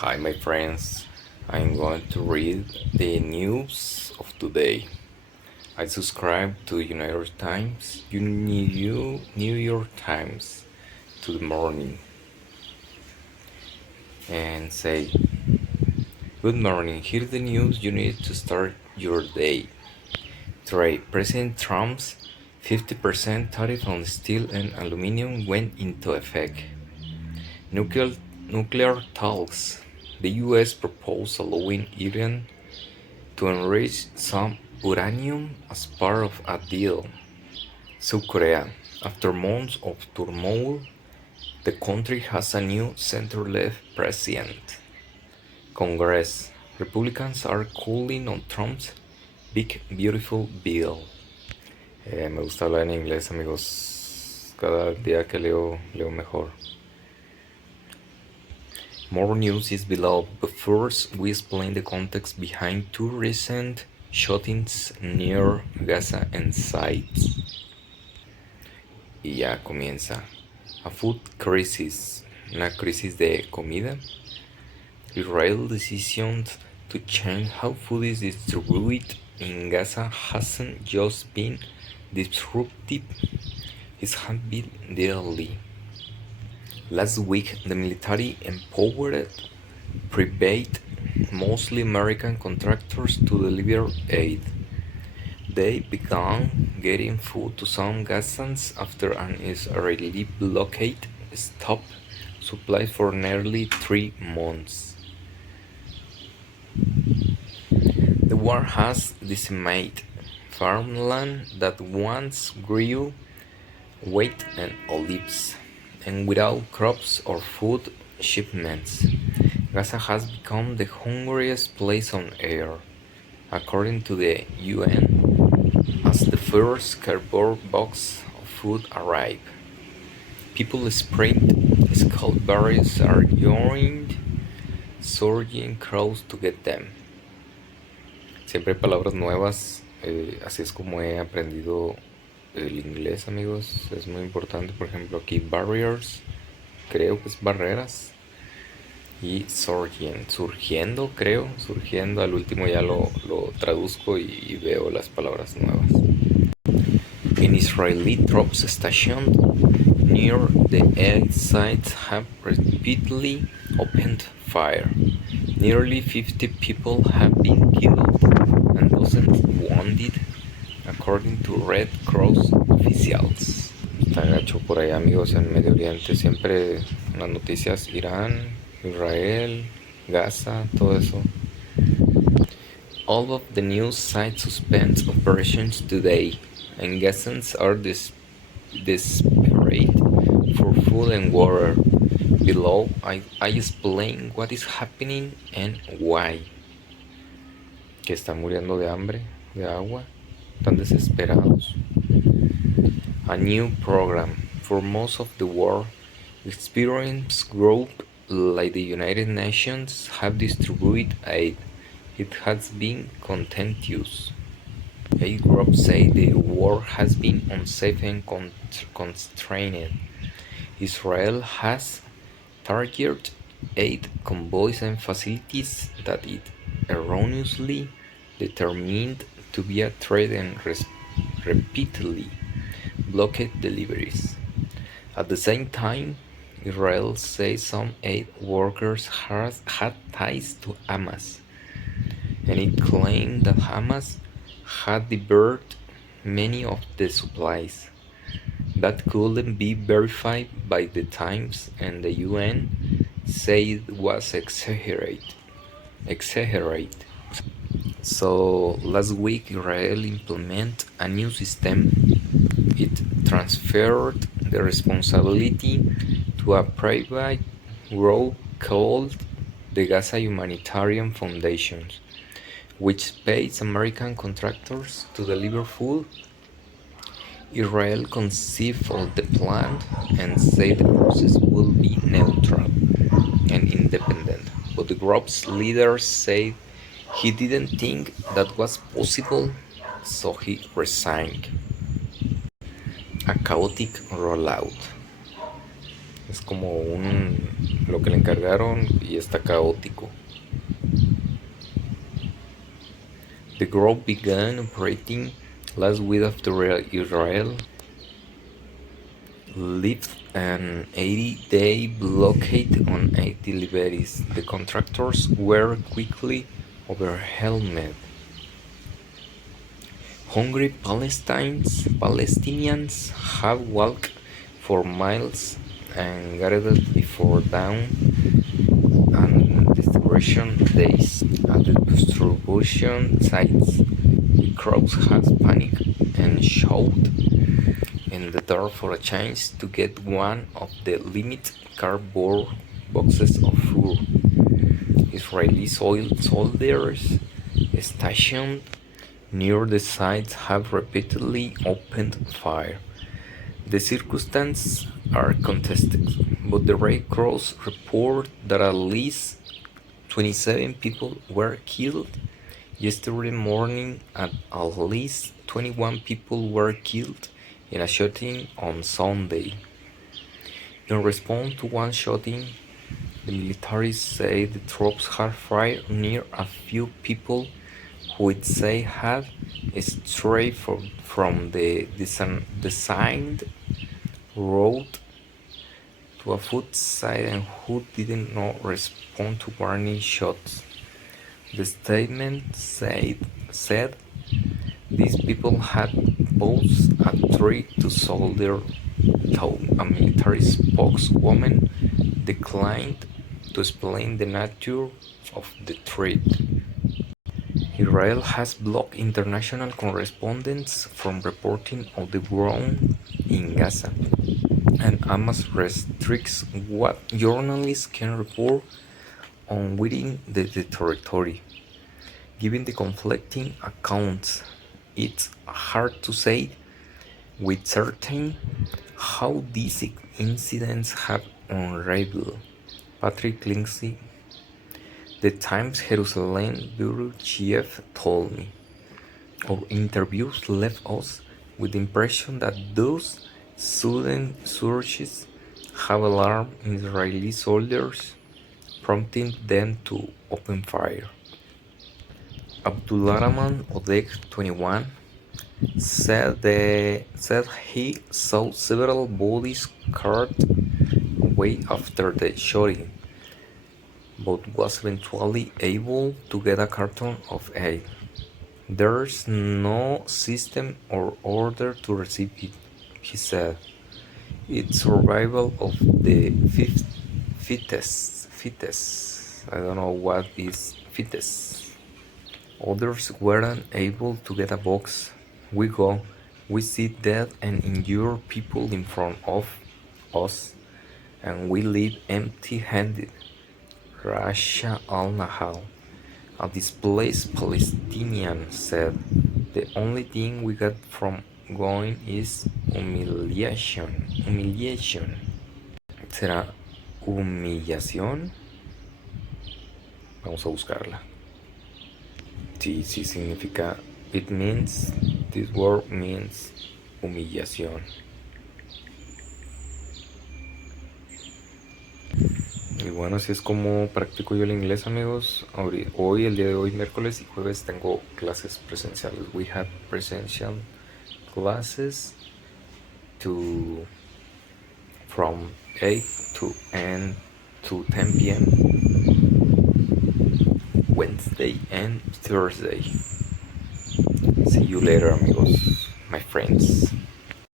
Hi, my friends. I'm going to read the news of today. I subscribe to New York Times to the morning and say, "Good morning. Here's the news you need to start your day." Today, President Trump's 50% tariff on steel and aluminum went into effect. Nuclear, nuclear talks. The US proposed allowing Iran to enrich some uranium as part of a deal. South Korea. After months of turmoil, the country has a new center-left president. Congress. Republicans are calling on Trump's Big Beautiful Bill. Me gusta hablar en inglés, amigos. Cada día que leo mejor. More news is below, but first we explain the context behind two recent shootings near Gaza and sites. Y ya comienza. A food crisis, una crisis de comida. Israel's decision to change how food is distributed in Gaza hasn't just been disruptive, it has been deadly. Last week, the military empowered private, mostly American contractors to deliver aid. They began getting food to some Gazans after an Israeli blockade stopped supplies for nearly 3 months. The war has decimated farmland that once grew wheat and olives, and without crops or food shipments, Gaza has become the hungriest place on earth, according to the UN, as the first cardboard box of food arrived. People sprint, skull barriers are joined, surging crowds to get them. Siempre hay palabras nuevas, así es como he aprendido el inglés, amigos. Es muy importante, por ejemplo, aquí barriers, creo que es barreras. Y surgiendo, al último ya lo traduzco y veo las palabras nuevas. An Israeli troops stationed near the aid sites have repeatedly opened fire. Nearly 50 people have been killed and dozens wounded, according to Red Cross officials. Está gacho por ahí, amigos, en Medio Oriente. Siempre en las noticias Irán, Israel, Gaza, todo eso. All of the news sites suspend operations today, and Gazans are desperate for food and water. Below, I explain what is happening and why. Que están muriendo de hambre, de agua, están desesperados. A new program for most of the world. Experienced groups like the United Nations have distributed aid. It has been contentious. Aid groups say the war has been unsafe and constrained. Israel has targeted aid convoys and facilities that it erroneously determined to be a threat and repeatedly blockade deliveries. At the same time, Israel says some aid workers had ties to Hamas, and it claimed that Hamas had diverted many of the supplies. That couldn't be verified by the Times, and the UN said it was exaggerated. So last week Israel implemented a new system. It transferred the responsibility to a private group called the Gaza Humanitarian Foundation, which pays American contractors to deliver food. Israel conceived of the plan and said the process will be neutral and independent, but the group's leader said he didn't think that was possible, so he resigned. A chaotic rollout. Es como lo que le encargaron y está caótico. The group began operating last week after Israel lifted an 80-day blockade on 8 deliveries. The contractors were quickly overwhelmed. Hungry Palestinians have walked for miles and gathered before dawn and distribution days. At the distribution sites, the crowd has panicked and shouted in the door for a chance to get one of the limited cardboard boxes of food. Israeli soldiers stationed near the sites have repeatedly opened fire. The circumstances are contested, but the Red Cross report that at least 27 people were killed yesterday morning and at least 21 people were killed in a shooting on Sunday. In response to one shooting, the military said the troops had fired near a few people who it say had strayed from the designed road to a foot side and who did not respond to warning shots. The statement said these people had posed a threat to soldiers, though a military spokeswoman declined to explain the nature of the threat. Israel has blocked international correspondents from reporting on the ground in Gaza, and Hamas restricts what journalists can report on within the territory. Given the conflicting accounts, it's hard to say with certainty how these incidents have unraveled. Patrick Lindsay, the Times Jerusalem bureau chief, told me, our interviews left us with the impression that those sudden surges have alarmed Israeli soldiers, prompting them to open fire. Abdulrahman Odeg, 21, said he saw several bodies carted away after the shooting, but was eventually able to get a carton of aid. There's no system or order to receive it, he said. It's survival of the fittest. I don't know what is fittest. Others weren't able to get a box. We see dead and injured people in front of us, and we leave empty-handed. Rasha al-Nahal, a displaced Palestinian, said, the only thing we got from going is humiliation. ¿Será humillación? Vamos a buscarla. Sí, significa, this word means humillación. Y bueno, así es como practico yo el inglés, amigos. Hoy, el día de hoy, miércoles y jueves, tengo clases presenciales. We have presential classes from 8 to 10 p.m. Wednesday and Thursday. See you later, amigos, my friends.